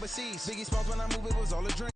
overseas. Biggie Smalls when I move, it was all a dream.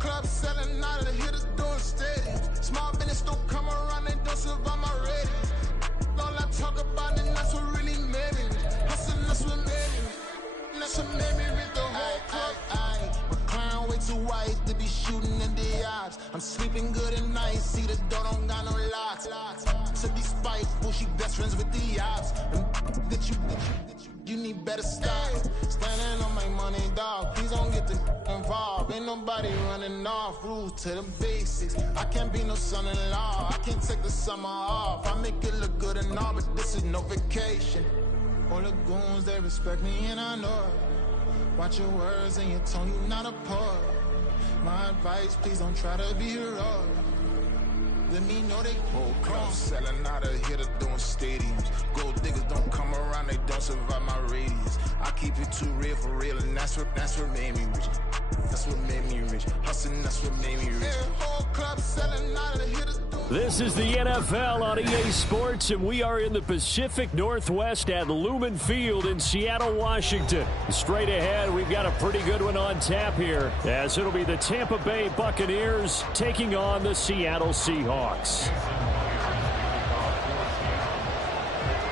Club selling out of the hitters doing steady. Small business don't come around, they don't survive my ratings. All I talk about, and that's what really made me. Hustling, that's what made me. That's what made me read the whole club. My crown way too white to be shooting in the eyes. I'm sleeping good at night, see the door don't got no locks. To be spiteful, she best friends with the ops. You need better style. Standing on my money, dog. Please don't get the involved. Ain't nobody running off. Rules to the basics. I can't be no son-in-law. I can't take the summer off. I make it look good and all, but this is no vacation. All the goons, they respect me and I know it. Watch your words and your tone, you not a poet. My advice, please don't try to be heroic. Let me know they whole club selling out of here to doing stadiums. Gold diggers don't come around, they don't survive my radius. I keep it too real for real, and that's what made me rich. That's what made me rich. Hustling, that's what made me rich. Whole club selling out of here to doing. This is the NFL on EA Sports, and we are in the Pacific Northwest at Lumen Field in Seattle, Washington. Straight ahead, we've got a pretty good one on tap here, as it'll be the Tampa Bay Buccaneers taking on the Seattle Seahawks.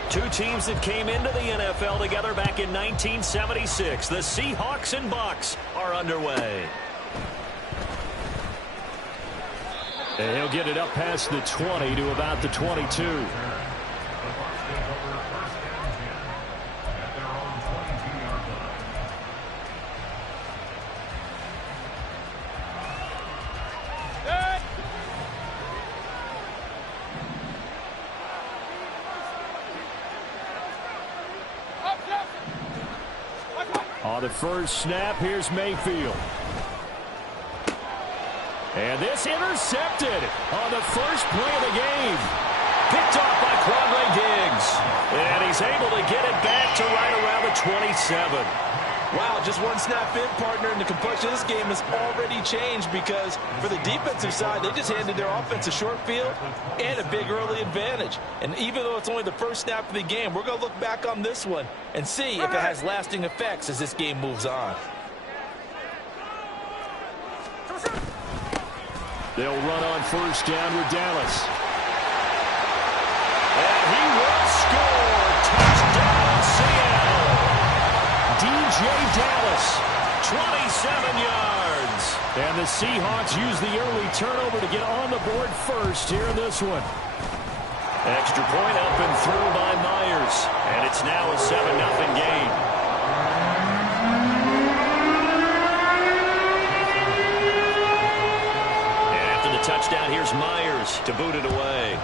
Two teams that came into the NFL together back in 1976. The Seahawks and Bucs are underway. And he'll get it up past the 20 to about the 22. On the first snap, here's Mayfield. And this intercepted on the first play of the game. Picked off by Quandre Diggs. And he's able to get it back to right around the 27. Wow, just one snap in, partner, and the complexion of this game has already changed because for the defensive side, they just handed their offense a short field and a big early advantage. And even though it's only the first snap of the game, we're going to look back on this one and see if it has lasting effects as this game moves on. They'll run on first down with Dallas. And he will score. Touchdown, Seattle. DJ Dallas, 27 yards. And the Seahawks use the early turnover to get on the board first here in this one. Extra point up and through by Myers. And it's now a 7-0 game. Touchdown, here's Myers to boot it away.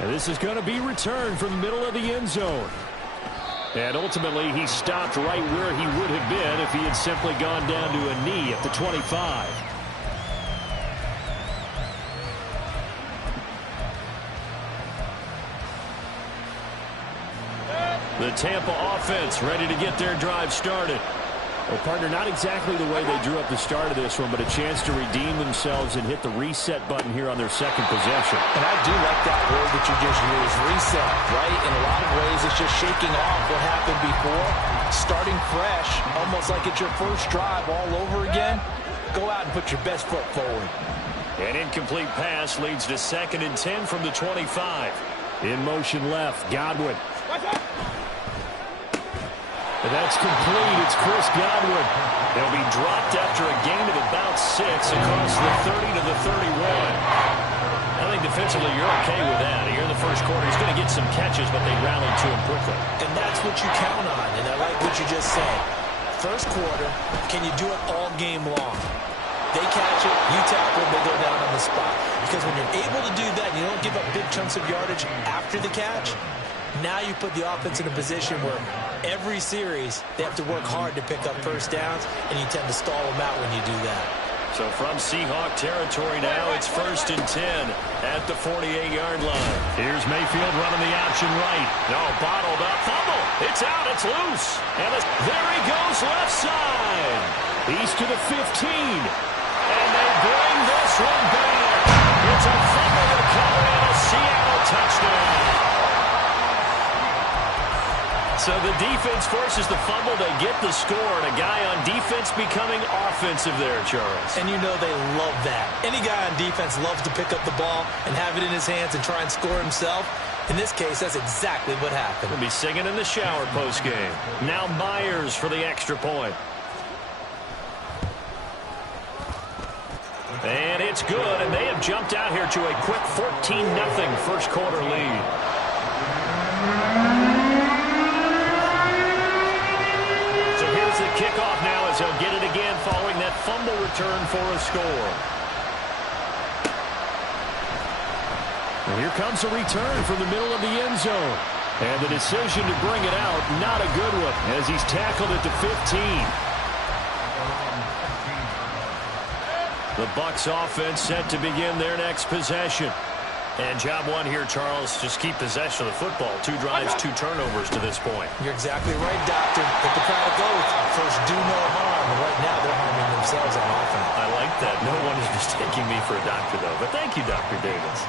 And this is going to be returned from the middle of the end zone. And ultimately, he stopped right where he would have been if he had simply gone down to a knee at the 25. The Tampa offense ready to get their drive started. Well, partner, not exactly the way they drew up the start of this one, but a chance to redeem themselves and hit the reset button here on their second possession. And I do like that word that you just used, reset, right? In a lot of ways, it's just shaking off what happened before, starting fresh, almost like it's your first drive all over again. Go out and put your best foot forward. An incomplete pass leads to 2nd and 10 from the 25. In motion left, Godwin. And that's complete. It's Chris Godwin. They'll be dropped after a gain of about 6 across the 30 to the 31. I think defensively you're okay with that. Here in the first quarter, he's going to get some catches, but they rallied to him quickly. And that's what you count on, and I like what you just said. First quarter, can you do it all game long? They catch it, you tackle, they go down on the spot. Because when you're able to do that, you don't give up big chunks of yardage after the catch. Now you put the offense in a position where every series they have to work hard to pick up first downs, and you tend to stall them out when you do that. So from Seahawk territory now, it's 1st and 10 at the 48-yard line. Here's Mayfield running the option right. No, bottled up. Fumble. It's out. It's loose. And there he goes left side. He's to the 15. And they bring this one back. It's a fumble recovery and a Seattle touchdown. So the defense forces the fumble. They get the score, and a guy on defense becoming offensive there, Charles. And you know they love that. Any guy on defense loves to pick up the ball and have it in his hands and try and score himself. In this case, that's exactly what happened. He'll be singing in the shower postgame. Now Myers for the extra point. And it's good, and they have jumped out here to a quick 14-0 first quarter lead. So here's the kickoff now as he'll get it again following that fumble return for a score. And here comes a return from the middle of the end zone. And the decision to bring it out, not a good one, as he's tackled at the 15. The Bucs offense set to begin their next possession. And job one here, Charles, just keep possession of the football. 2 drives, 2 turnovers to this point. You're exactly right, Doctor. Hippocratic oath. First, do no harm. And right now, they're harming themselves on offense. I like that. No one is mistaking me for a doctor, though. But thank you, Dr. Davis.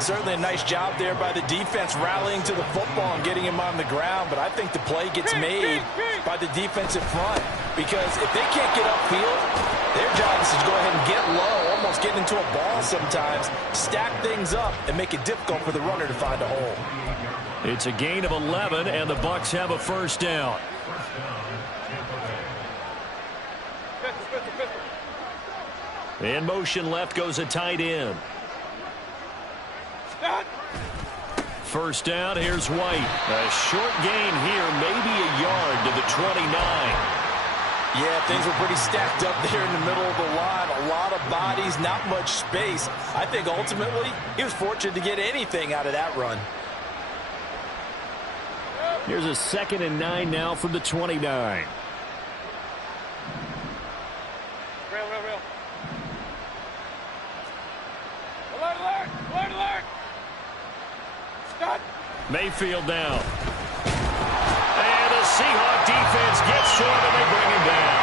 Certainly a nice job there by the defense rallying to the football and getting him on the ground, but I think the play gets made by the defensive front because if they can't get upfield, their job is to go ahead and get low, almost get into a ball sometimes, stack things up, and make it difficult for the runner to find a hole. It's a gain of 11, and the Bucs have a first down. In motion left goes a tight end. First down, here's White. A short gain here, maybe a yard to the 29. Yeah, things were pretty stacked up there in the middle of the line. A lot of bodies, not much space. I think ultimately he was fortunate to get anything out of that run. Here's a 2nd and 9 now from the 29. Mayfield down. And the Seahawk defense gets to him and they bring him down.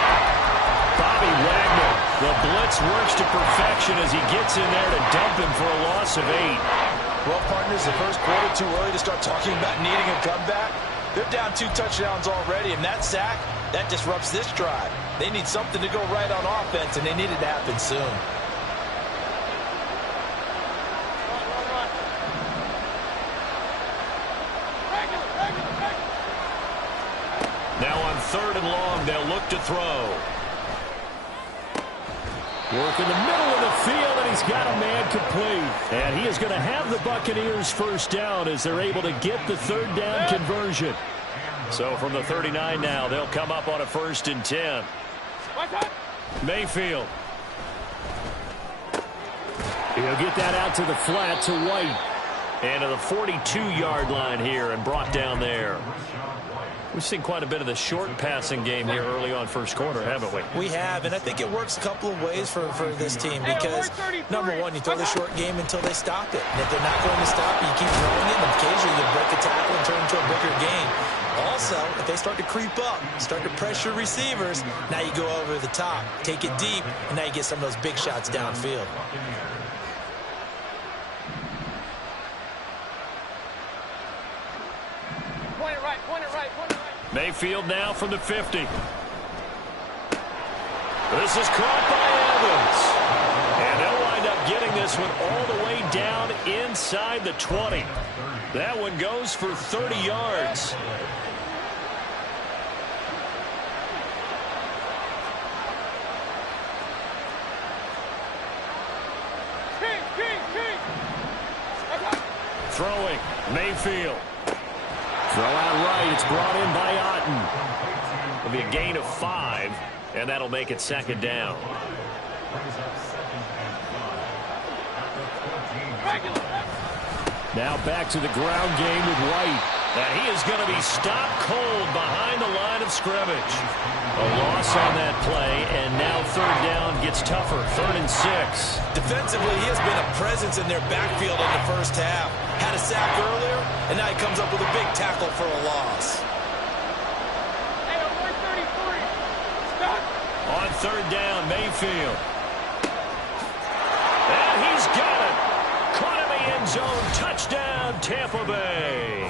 Bobby Wagner, the blitz works to perfection as he gets in there to dump him for a loss of 8. Well, partners, the first quarter too early to start talking about needing a comeback. They're down 2 touchdowns already, and that sack, that disrupts this drive. They need something to go right on offense, and they need it to happen soon. Now on 3rd and long, they'll look to throw. Work in the middle of the field, and he's got a man complete. And he is going to have the Buccaneers first down as they're able to get the 3rd down conversion. So from the 39 now, they'll come up on a 1st and 10. Mayfield. He'll get that out to the flat to White. And to the 42-yard line here and brought down there. We've seen quite a bit of the short passing game here early on first quarter, haven't we? We have, and I think it works a couple of ways for this team because, number one, you throw the short game until they stop it. And if they're not going to stop it, you keep throwing it, and occasionally you break a tackle and turn it into a bigger game. Also, if they start to creep up, start to pressure receivers, now you go over the top, take it deep, and now you get some of those big shots downfield. Point it right, point it right, point it right. Mayfield now from the 50. This is caught by Evans. And they'll wind up getting this one all the way down inside the 20. That one goes for 30 yards. Throwing, Mayfield. Throw out right. It's brought in by Otten. It'll be a gain of 5, and that'll make it second down. Now back to the ground game with White. And he is going to be stopped cold behind the line of scrimmage. A loss on that play, and now third down gets tougher. 3rd and 6. Defensively, he has been a presence in their backfield in the first half. Had a sack earlier, and now he comes up with a big tackle for a loss. Hey, on 133. Stop. On third down, Mayfield. And he's got it. Caught in the end zone. Touchdown, Tampa Bay.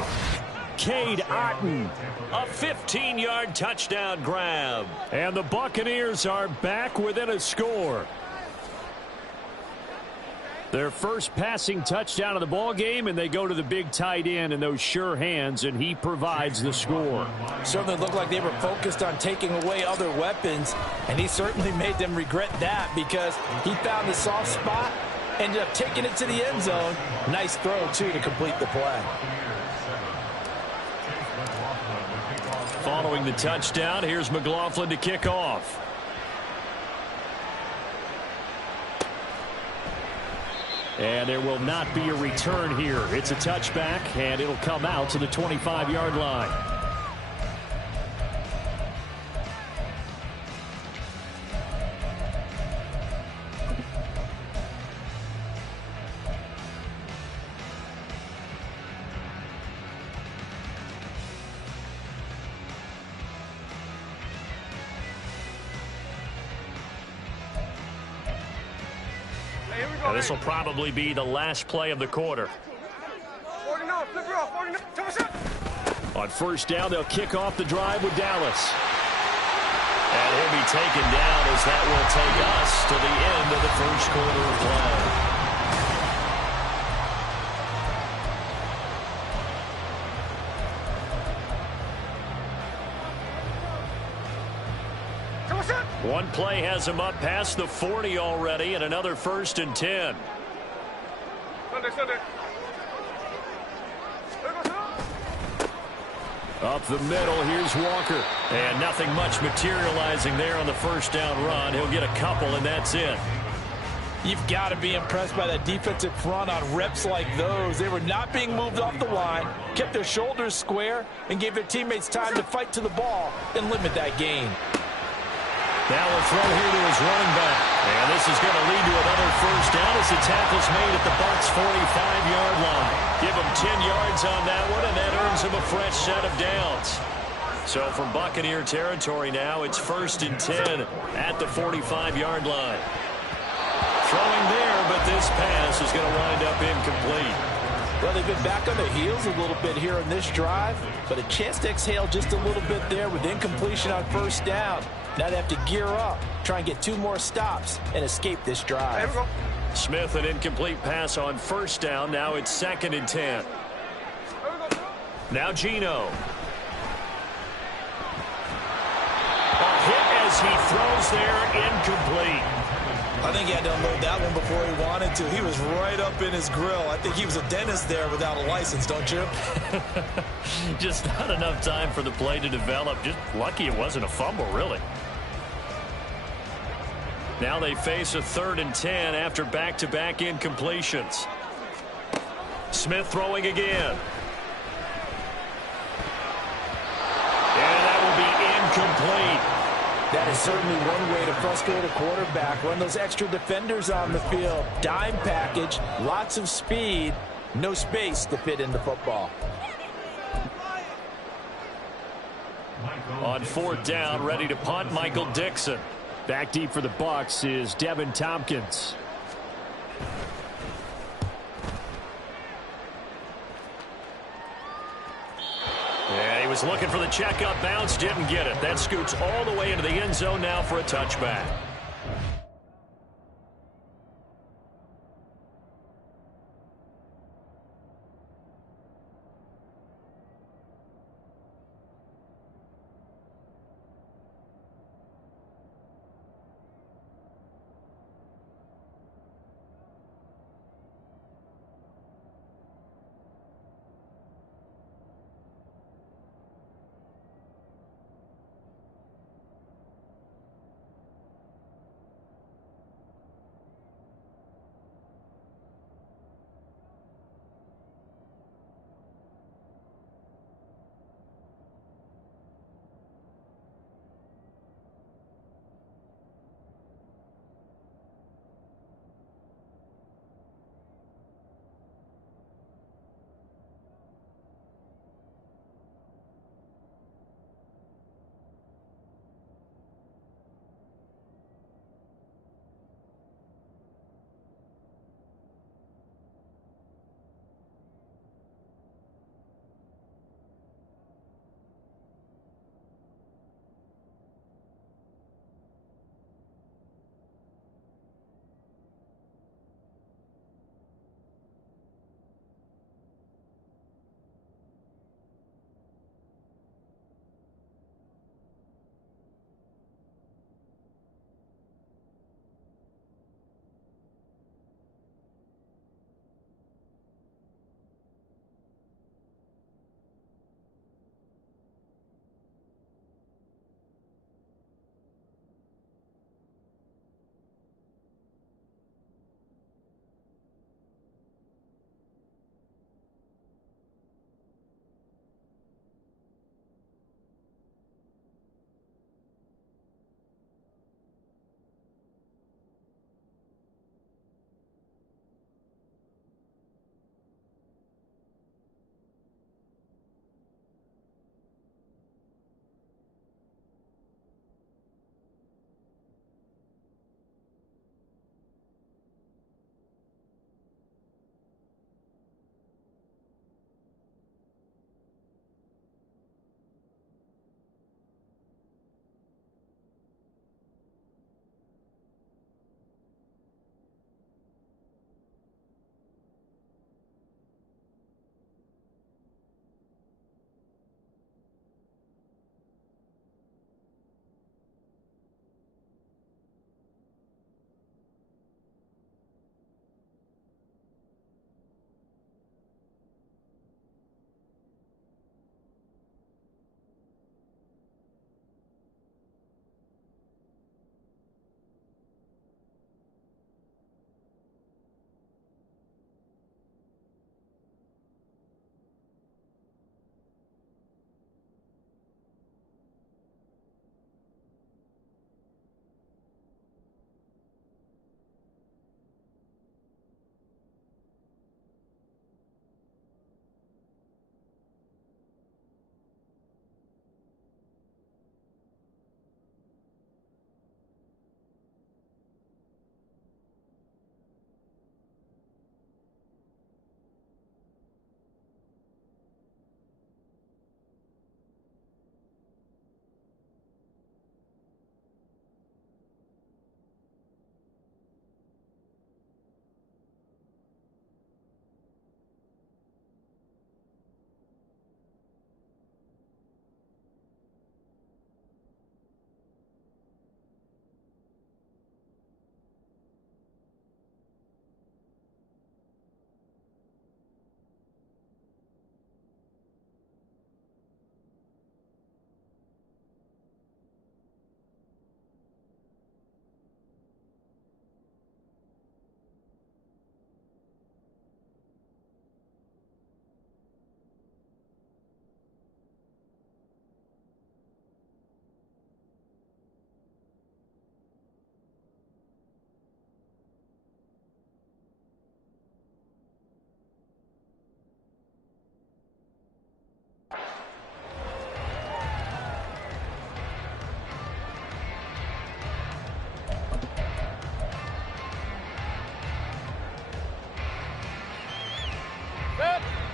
Cade Otten, a 15-yard touchdown grab. And the Buccaneers are back within a score. Their first passing touchdown of the ball game, and they go to the big tight end in those sure hands, and he provides the score. Certainly looked like they were focused on taking away other weapons, and he certainly made them regret that because he found the soft spot, ended up taking it to the end zone. Nice throw, too, to complete the play. Following the touchdown, here's McLaughlin to kick off. And there will not be a return here. It's a touchback, and it'll come out to the 25-yard line. This will probably be the last play of the quarter. 49, flip it off, 49, come on, on first down, they'll kick off the drive with Dallas. And he'll be taken down as that will take us to the end of the first quarter of play. One play has him up past the 40 already, and another 1st and 10. Up the middle, here's Walker. And nothing much materializing there on the first down run. He'll get a couple, and that's it. You've got to be impressed by that defensive front on reps like those. They were not being moved off the line, kept their shoulders square, and gave their teammates time to fight to the ball and limit that gain. Now a throw here to his running back. And this is going to lead to another first down as the tackle's made at the Bucs' 45-yard line. Give him 10 yards on that one, and that earns him a fresh set of downs. So from Buccaneer territory now, it's 1st and 10 at the 45-yard line. Throwing there, but this pass is going to wind up incomplete. Well, they've been back on their heels a little bit here in this drive, but a chance to exhale just a little bit there with incompletion on first down. Now they have to gear up, try and get 2 more stops, and escape this drive. Smith, an incomplete pass on first down. Now it's 2nd and 10. Now Geno. A hit as he throws there, incomplete. I think he had to unload that one before he wanted to. He was right up in his grill. I think he was a dentist there without a license, don't you? Just not enough time for the play to develop. Just lucky it wasn't a fumble, really. Now they face a 3rd and 10 after back-to-back incompletions. Smith throwing again. incomplete. That is certainly one way to frustrate a quarterback. Run those extra defenders on the field. Dime package, lots of speed, no space to fit in the football. On fourth down, ready to punt, Michael Dixon. Back deep for the Bucs is Devin Tompkins. Yeah, he was looking for the checkup bounce, didn't get it. That scoots all the way into the end zone now for a touchback.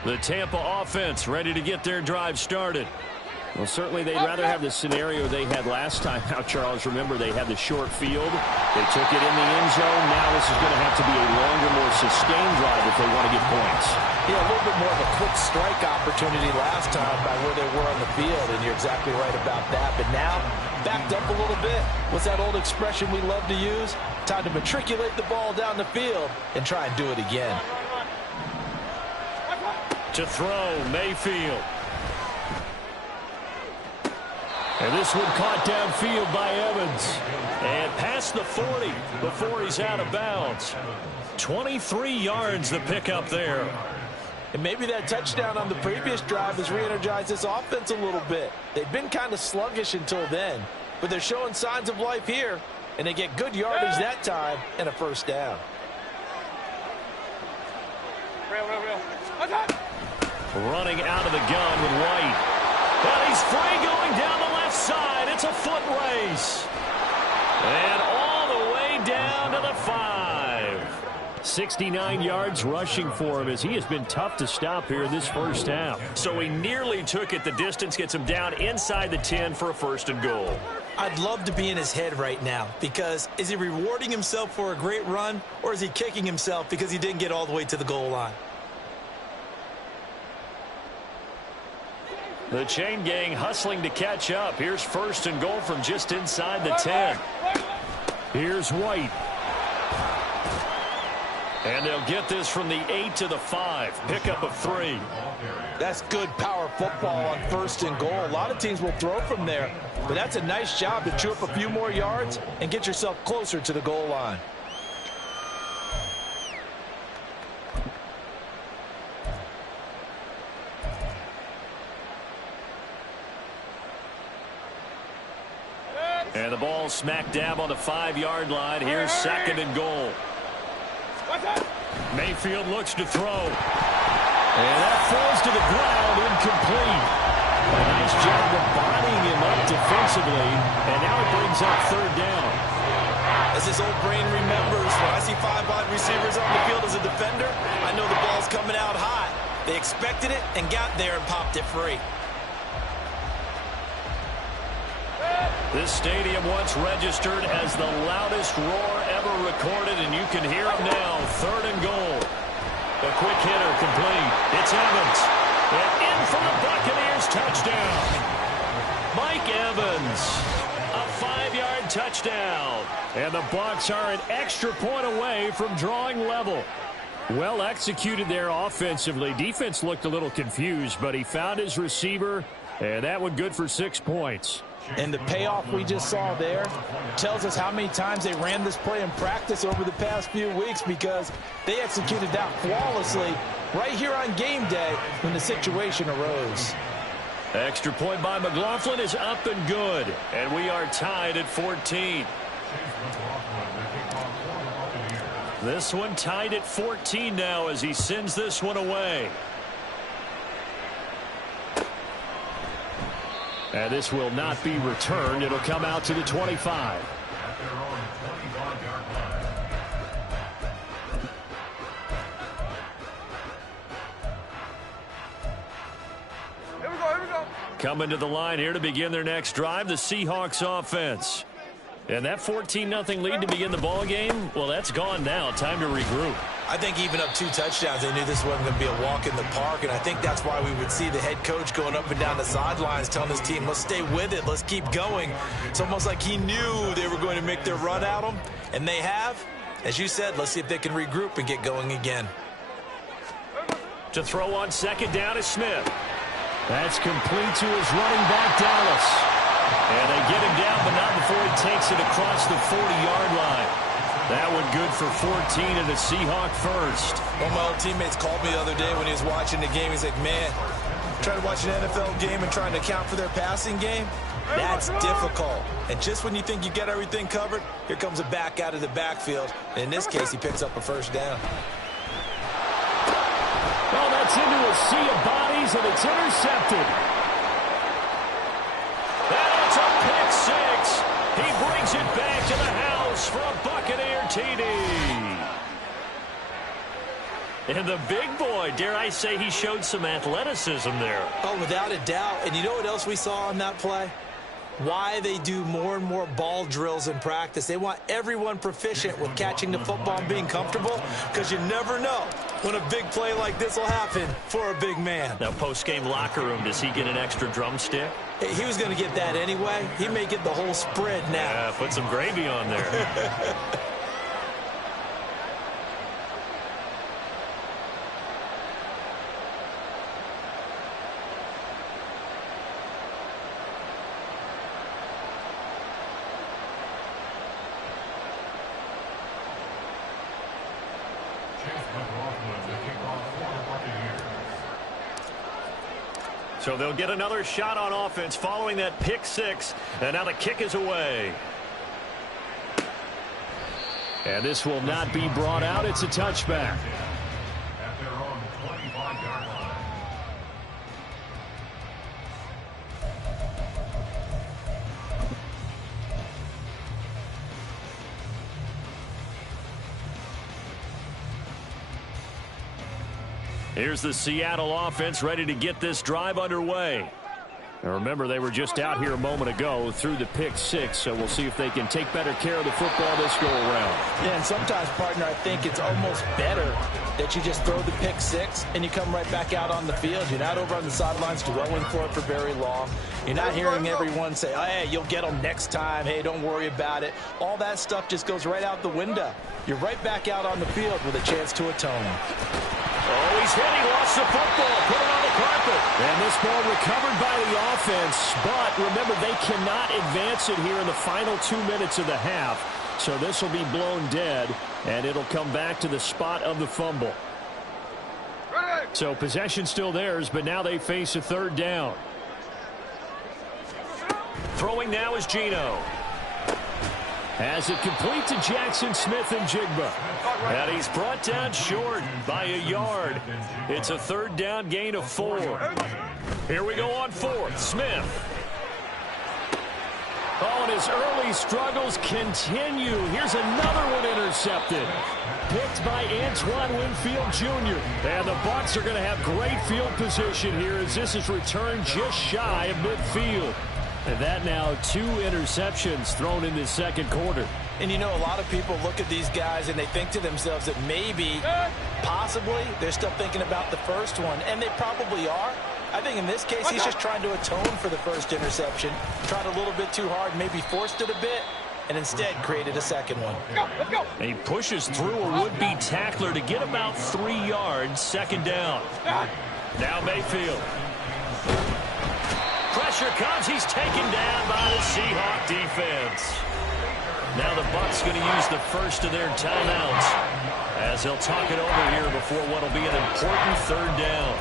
The Tampa offense ready to get their drive started. Well, certainly they'd rather have the scenario they had last time. Now, Charles, remember, they had the short field. They took it in the end zone. Now this is going to have to be a longer, more sustained drive if they want to get points. Yeah, a little bit more of a quick strike opportunity last time by where they were on the field, and you're exactly right about that. But now, backed up a little bit. What's that old expression we love to use? Time to matriculate the ball down the field and try and do it again. To throw, Mayfield. And this one caught downfield by Evans. And past the 40 before he's out of bounds. 23 yards the pickup there. And maybe that touchdown on the previous drive has re-energized this offense a little bit. They've been kind of sluggish until then, but they're showing signs of life here, and they get good yardage that time and a first down. Running out of the gun with White. And he's free going down the left side. It's a foot race. And all the way down to the 5. 69 yards rushing for him as he has been tough to stop here in this first half. So he nearly took it the distance, gets him down inside the 10 for a first and goal. I'd love to be in his head right now, because is he rewarding himself for a great run, or is he kicking himself because he didn't get all the way to the goal line? The chain gang hustling to catch up. Here's first and goal from just inside the 10. Here's White. And they'll get this from the 8 to the 5. Pickup of 3. That's good power football on first and goal. A lot of teams will throw from there, but that's a nice job to chew up a few more yards and get yourself closer to the goal line. And the ball smack dab on the 5-yard line. Here's second and goal. Mayfield looks to throw. And that falls to the ground, incomplete. A nice job of bodying him up defensively. And now it brings up third down. As this old brain remembers, when I see 5 wide receivers on the field as a defender, I know the ball's coming out hot. They expected it and got there and popped it free. This stadium once registered as the loudest roar ever recorded, and you can hear him now. Third and goal. The quick hitter complete. It's Evans. And in for the Buccaneers touchdown. Mike Evans. A 5-yard touchdown. And the Bucs are an extra point away from drawing level. Well executed there offensively. Defense looked a little confused, but he found his receiver, and that one good for 6 points. And the payoff we just saw there tells us how many times they ran this play in practice over the past few weeks, because they executed that flawlessly right here on game day when the situation arose. Extra point by McLaughlin is up and good. And we are tied at 14. This one tied at 14 now as he sends this one away. And this will not be returned. It'll come out to the 25. Here we go. Coming to the line here to begin their next drive, the Seahawks offense. And that 14-0 lead to begin the ball game, well, that's gone now. Time to regroup. I think even up 2 touchdowns, they knew this wasn't going to be a walk in the park, and I think that's why we would see the head coach going up and down the sidelines telling his team, let's stay with it, let's keep going. It's almost like he knew they were going to make their run at him, and they have. As you said, let's see if they can regroup and get going again. To throw on second down is Smith. That's complete to his running back, Dallas. And they get him down, but not before he takes it across the 40-yard line. That one good for 14 and a Seahawk first. One of my old teammates called me the other day when he was watching the game. He's like, man, trying to watch an NFL game and trying to account for their passing game, that's difficult. And just when you think you get everything covered, here comes a back out of the backfield. And in this case, he picks up a first down. Well, that's into a sea of bodies, and it's intercepted. And it's a pick six. He brings it back to the house for a Buccaneer TD. And the big boy, dare I say, he showed some athleticism there. Oh, without a doubt. And you know what else we saw on that play? Why they do more and more ball drills in practice. They want everyone proficient with catching the football and being comfortable, because you never know when a big play like this will happen for a big man. Now, post-game locker room, does he get an extra drumstick? He was going to get that anyway. He may get the whole spread now. Yeah, put some gravy on there. So they'll get another shot on offense following that pick six. And now the kick is away. And this will not be brought out. It's a touchback. At their own 25-yard line. Here's the Seattle offense ready to get this drive underway. Now remember, they were just out here a moment ago through the pick six, so we'll see if they can take better care of the football this go around. Yeah, and sometimes, partner, I think it's almost better that you just throw the pick six and you come right back out on the field. You're not over on the sidelines dwelling for it for very long. You're not hearing everyone say, oh, hey, you'll get them next time. Hey, don't worry about it. All that stuff just goes right out the window. You're right back out on the field with a chance to atone. Oh, he's hit. He lost the football. Put it on the carpet. And this ball recovered by the offense. But remember, they cannot advance it here in the final 2 minutes of the half. So this will be blown dead, and it'll come back to the spot of the fumble. So possession still theirs, but now they face a third down. Throwing now is Geno. Has it complete to Jackson Smith and Jigba. And he's brought down short by a yard. It's a third down gain of 4. Here we go on fourth. Smith. Oh, and his early struggles continue. Here's another one intercepted. Picked by Antoine Winfield Jr. And the Bucs are going to have great field position here as this is returned just shy of midfield. And that now 2 interceptions thrown in the second quarter. And you know, a lot of people look at these guys and they think to themselves that maybe, possibly, they're still thinking about the first one. And they probably are. I think in this case, he's just trying to atone for the first interception. Tried a little bit too hard, maybe forced it a bit, and instead created a second one. Let's go. And he pushes through a would-be tackler to get about 3 yards, second down. Now Mayfield. Pressure comes. He's taken down by the Seahawk defense. Now the Bucs going to use the first of their timeouts as they'll talk it over here before what will be an important third down.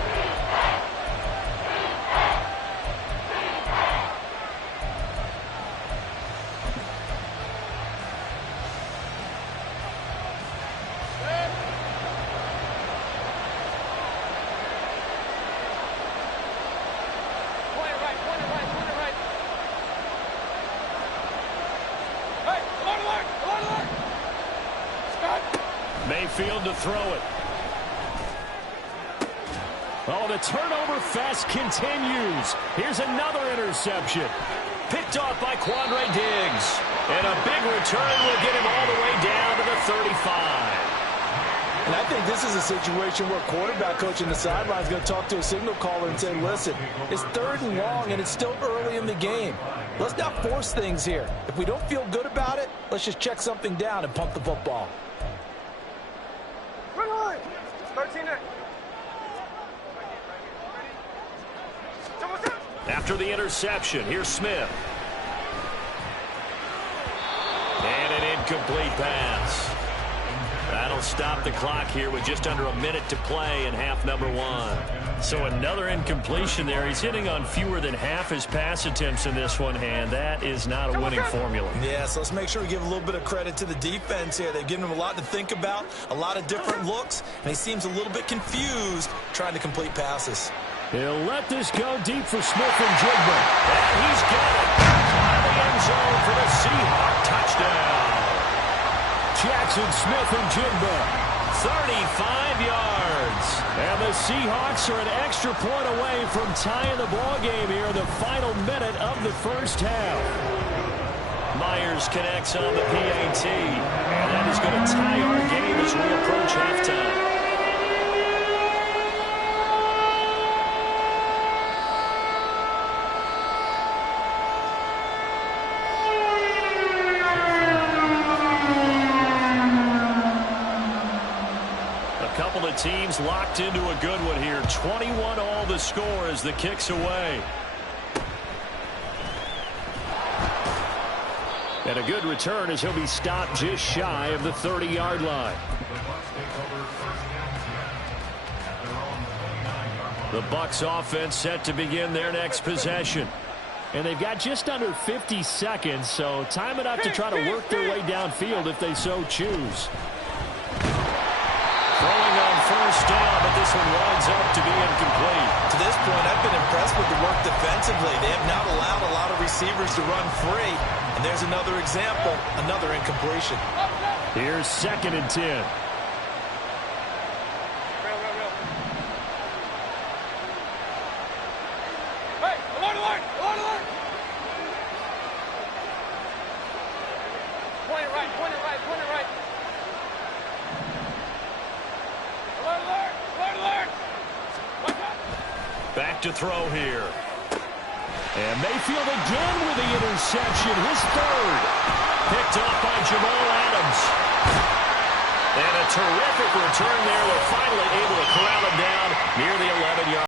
Mayfield to throw it. Oh, the turnover fest continues. Here's another interception. Picked off by Quandre Diggs. And a big return will get him all the way down to the 35. And I think this is a situation where quarterback coach in the sideline is going to talk to a signal caller and say, listen, it's 3rd and long and it's still early in the game. Let's not force things here. If we don't feel good about it, let's just check something down and pump the football. 13 in. After the interception, here's Smith. And an incomplete pass. That'll stop the clock here with just under a minute to play in half number 1. So another incompletion there. He's hitting on fewer than half his pass attempts in this one, and that is not a winning formula. Yeah, so let's make sure we give a little bit of credit to the defense here. They've given him a lot to think about, a lot of different looks, and he seems a little bit confused trying to complete passes. He'll let this go deep for Smith and Jigba. And he's got it. Out of the end zone for the Seahawk touchdown. Jackson Smith and Jigba 35 yards. And the Seahawks are an extra point away from tying the ball game here in the final minute of the first half. Myers connects on the PAT. And that is going to tie our game as we approach halftime. Couple of teams locked into a good one here. 21 all the score as the kick's away. And a good return as he'll be stopped just shy of the 30-yard line. The Bucs offense set to begin their next possession. And they've got just under 50 seconds, so time enough to try to work their way downfield if they so choose. Throwing on first down, but this one winds up to be incomplete. To this point, I've been impressed with the work defensively. They have not allowed a lot of receivers to run free. And there's another example, another incompletion. Here's 2nd and 10. Hey, alert, alert, alert, alert. Point it right, point it right, point it right. Alert, alert, alert, alert. Watch out. Back to throw here. And Mayfield again with the interception, his 3rd. Picked off by Jamal Adams. And a terrific return there. They're finally able to corral him down near the 11-yard line.